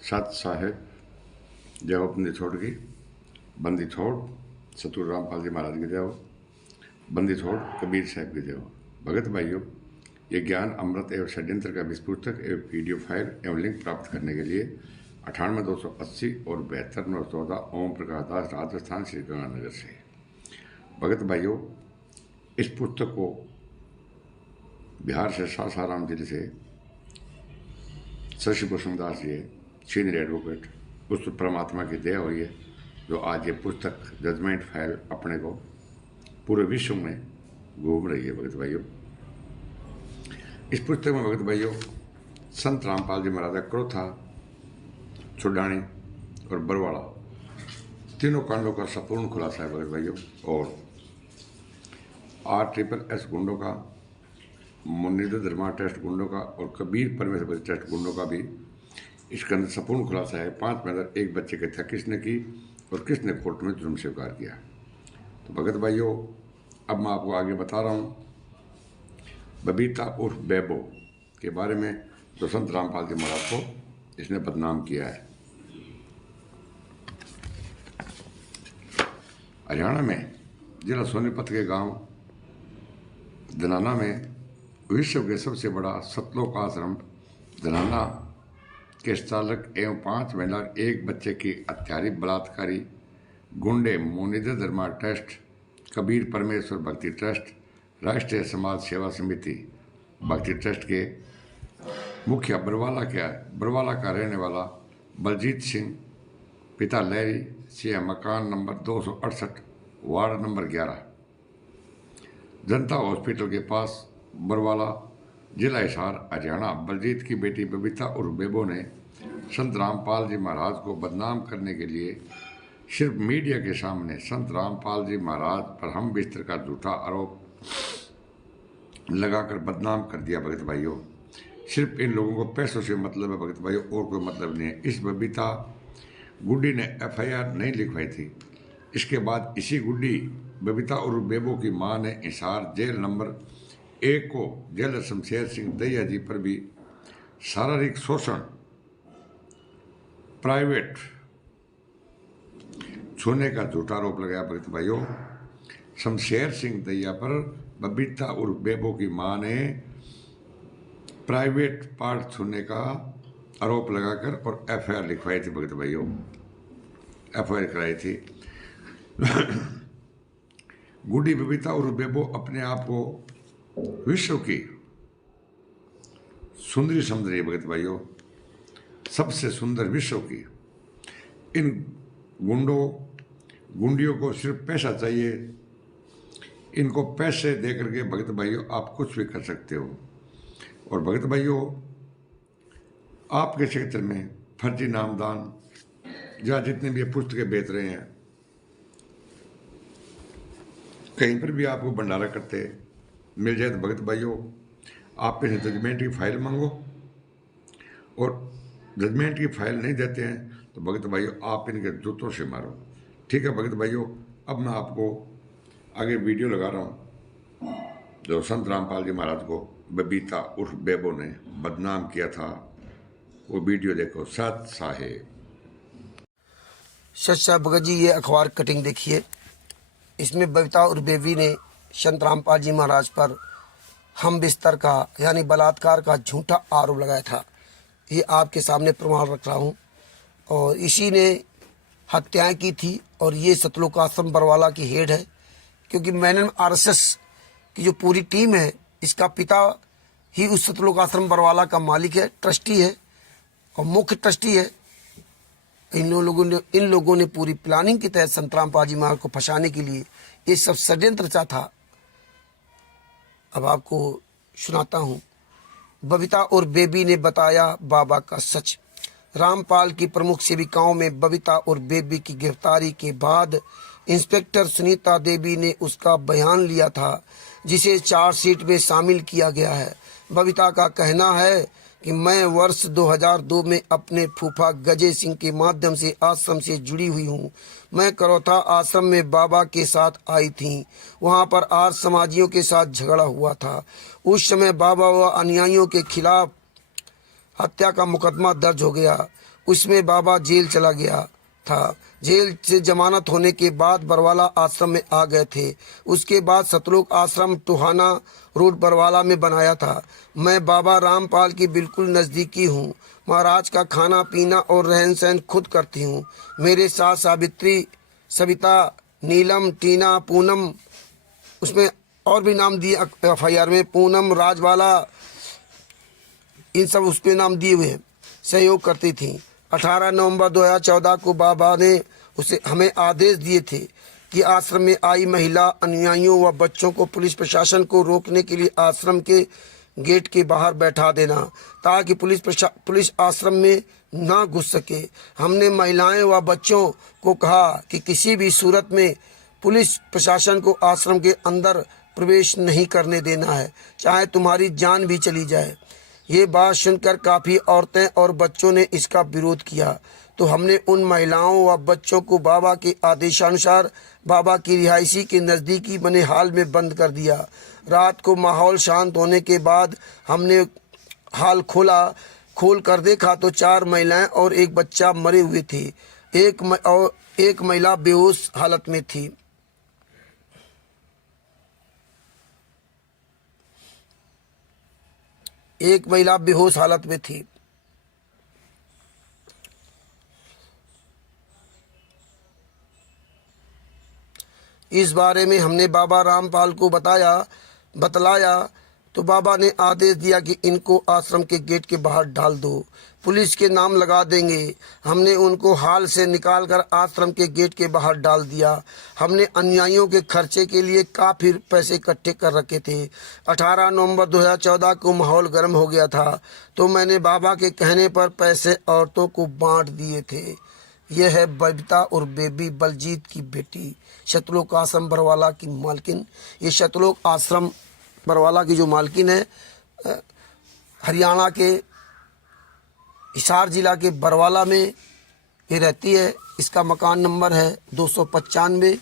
सत साहेब जय हो बंदी छोड़ की बंदी छोड़ सतगुरु रामपाल जी महाराज की जय हो। बंदी छोड़ कबीर साहब की जय हो। भगत भाइयों, ये ज्ञान अमृत एवं षड्यंत्र का पुस्तक एवं पीडीएफ फाइल एवं लिंक प्राप्त करने के लिए 98-280 और 72-914 ओम प्रकाश दास, राजस्थान, श्री गंगानगर से। भगत भाइयों, इस पुस्तक को बिहार से सासाराम जिले से शशि भूषण दास जी, सीनियर एडवोकेट, उस परमात्मा की दया हुई है जो आज ये पुस्तक जजमेंट फाइल अपने को पूरे विश्व में घूम रही है। भगत भाइयों, इस पुस्तक में भगत भाइयों संत रामपाल जी महाराज क्रोथा, छुडानी और बरवाड़ा तीनों कांडों का संपूर्ण खुलासा है भगत भाइयों। और RSSS गुंडों का, मुनिंद्र धर्मा टेस्ट गुंडों का और कबीर परमेश्वर टेस्ट गुंडों का भी इसके अंदर संपूर्ण खुलासा है। 5 में अंदर एक बच्चे की हत्या किसने की और किसने कोर्ट में जुर्म स्वीकार किया। तो भगत भाइयों, अब मैं आपको आगे बता रहा हूँ बबीता उर्फ बेबो के बारे में, जो संत रामपाल जी महाराज को इसने बदनाम किया है। हरियाणा में जिला सोनीपत के गांव धनाना में विश्व के सबसे बड़ा सतलोक आश्रम धनाना के संचालक एवं 5 महिला 1 बच्चे की हत्यारी बलात्कारी गुंडे मुनिंद्र धर्मा ट्रस्ट, कबीर परमेश्वर भक्ति ट्रस्ट, राष्ट्रीय समाज सेवा समिति भक्ति ट्रस्ट के मुखिया बरवाला का रहने वाला बलजीत सिंह, पिता लहरी सिंह, मकान नंबर 268, वार्ड नंबर 11, जनता हॉस्पिटल के पास, बरवाला, जिला हिसार, हरियाणा। बलजीत की बेटी बबीता उर्फ बेबो ने संत रामपाल जी महाराज को बदनाम करने के लिए सिर्फ मीडिया के सामने संत रामपाल जी महाराज पर हम बिस्तर का झूठा आरोप लगाकर बदनाम कर दिया। भगत भाइयों, सिर्फ इन लोगों को पैसों से मतलब है भगत भाइयों, और कोई मतलब नहीं है। इस बबीता गुड्डी ने FIR नहीं लिखवाई थी। इसके बाद इसी गुड्डी बबीता और बेबो की मां ने हिसार जेल नंबर 1 को जेलर शमशेर सिंह दहिया जी पर भी शारीरिक शोषण, प्राइवेट छूने का झूठा आरोप लगाया। भगत भाइयों, शमशेर सिंह दहिया पर बबीता और बेबो की मां ने प्राइवेट पार्ट छूने का आरोप लगाकर और FIR लिखवाई थी। भगत भाइयों, FIR कराई थी। गुड्डी बबीता और बेबो अपने आप को विश्व की सुंदरी समझ रही है। भगत भाइयों, सबसे सुंदर विश्व की। इन गुंडियों को सिर्फ पैसा चाहिए। इनको पैसे दे करके भगत भाइयों आप कुछ भी कर सकते हो। और भगत भाइयों, आपके क्षेत्र में फर्जी नामदान जहाँ जितने भी पुस्तकें बेच रहे हैं, कहीं पर भी आपको भंडारा करते मिल जाए तो भगत भाइयों आप इन्हें जजमेंट की फाइल मांगो, और जजमेंट की फाइल नहीं देते हैं तो भगत भाइयों आप इनके जूतों से मारो। ठीक है भगत भाइयों, अब मैं आपको आगे वीडियो लगा रहा हूँ जो संत रामपाल जी महाराज को बबीता उर्फ बेबो ने बदनाम किया था। वो वीडियो देखो। सत साहेब भगत जी, ये अखबार कटिंग देखिए। इसमें बबीता और बेबी ने संत रामपाल जी महाराज पर हम बिस्तर का यानी बलात्कार का झूठा आरोप लगाया था। ये आपके सामने प्रमाण रख रहा हूँ। और इसी ने हत्याएं की थी। और ये सतलोक आश्रम बरवाला की हेड है, क्योंकि मैंने RSS की जो पूरी टीम है, इसका पिता ही उस सतलोक आश्रम बरवाला का मालिक है, ट्रस्टी है और मुख्य ट्रस्टी है। इन लोगों ने पूरी प्लानिंग के तहत संत रामपाल जी महाराज को फंसाने के लिए ये सब षड्यंत्र रचा था। अब आपको सुनाता हूँ। बबीता और बेबी ने बताया बाबा का सच। रामपाल की प्रमुख सेविकाओं में बबीता और बेबी की गिरफ्तारी के बाद इंस्पेक्टर सुनीता देवी ने उसका बयान लिया था, जिसे चार्जशीट में शामिल किया गया है। बबीता का कहना है कि मैं वर्ष 2002 में अपने फूफा गजे सिंह के माध्यम से आश्रम से जुड़ी हुई हूँ। मैं करौथा आश्रम में बाबा के साथ आई थी। वहाँ पर आर्य समाजियों के साथ झगड़ा हुआ था। उस समय बाबा व अनुयायियों के खिलाफ हत्या का मुकदमा दर्ज हो गया। उसमें बाबा जेल चला गया था। जेल से जमानत होने के बाद बरवाला आश्रम में आ गए थे। उसके बाद सतलोक आश्रम टोहाना रोड बरवाला में बनाया था। मैं बाबा रामपाल की बिल्कुल नज़दीकी हूँ। महाराज का खाना पीना और रहन सहन खुद करती हूँ। मेरे साथ सावित्री, सविता, नीलम, टीना, पूनम, उसमें और भी नाम दिए FIR में, पूनम, राजवाला, इन सब उसके नाम दिए हुए हैं, सहयोग करती थी। 18 नवंबर 2014 को बाबा ने हमें आदेश दिए थे कि आश्रम में आई महिला अनुयायियों व बच्चों को पुलिस प्रशासन को रोकने के लिए आश्रम के गेट के बाहर बैठा देना, ताकि पुलिस आश्रम में ना घुस सके। हमने महिलाएं व बच्चों को कहा कि किसी भी सूरत में पुलिस प्रशासन को आश्रम के अंदर प्रवेश नहीं करने देना है, चाहे तुम्हारी जान भी चली जाए। ये बात सुनकर काफ़ी औरतें और बच्चों ने इसका विरोध किया, तो हमने उन महिलाओं व बच्चों को बाबा के आदेशानुसार बाबा की रिहायशी के नज़दीकी बने हाल में बंद कर दिया। रात को माहौल शांत होने के बाद हमने हाल खोल कर देखा तो 4 महिलाएं और एक बच्चा मरे हुए थे। एक महिला बेहोश हालत में थी। एक महिला बेहोश हालत में थी। इस बारे में हमने बाबा रामपाल को बतलाया तो बाबा ने आदेश दिया कि इनको आश्रम के गेट के बाहर डाल दो, पुलिस के नाम लगा देंगे। हमने उनको हाल से निकालकर आश्रम के गेट के बाहर डाल दिया। हमने अनुयायियों के खर्चे के लिए काफ़ी पैसे इकट्ठे कर रखे थे। 18 नवंबर 2014 को माहौल गर्म हो गया था, तो मैंने बाबा के कहने पर पैसे औरतों को बांट दिए थे। यह है बबीता और बेबी, बलजीत की बेटी, सतलोक आश्रम बरवाला की मालकिन। ये सतलोक आश्रम बरवाला की जो मालकिन है, हरियाणा के हिसार जिला के बरवाला में ये रहती है। इसका मकान नंबर है 295,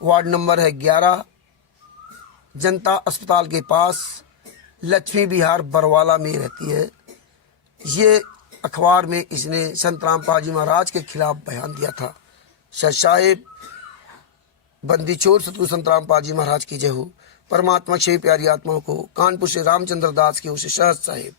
वार्ड नंबर है 11, जनता अस्पताल के पास, लक्ष्मी विहार बरवाला में रहती है। ये अखबार में इसने संत रामपाल जी महाराज के खिलाफ बयान दिया था। सर साहेब बंदीछोड़ सतगुरु संत रामपाल जी महाराज की जय हो। परमात्मा क्षय प्यारी आत्माओं को कानपुर से रामचंद्र दास की ओर से सहज साहेब।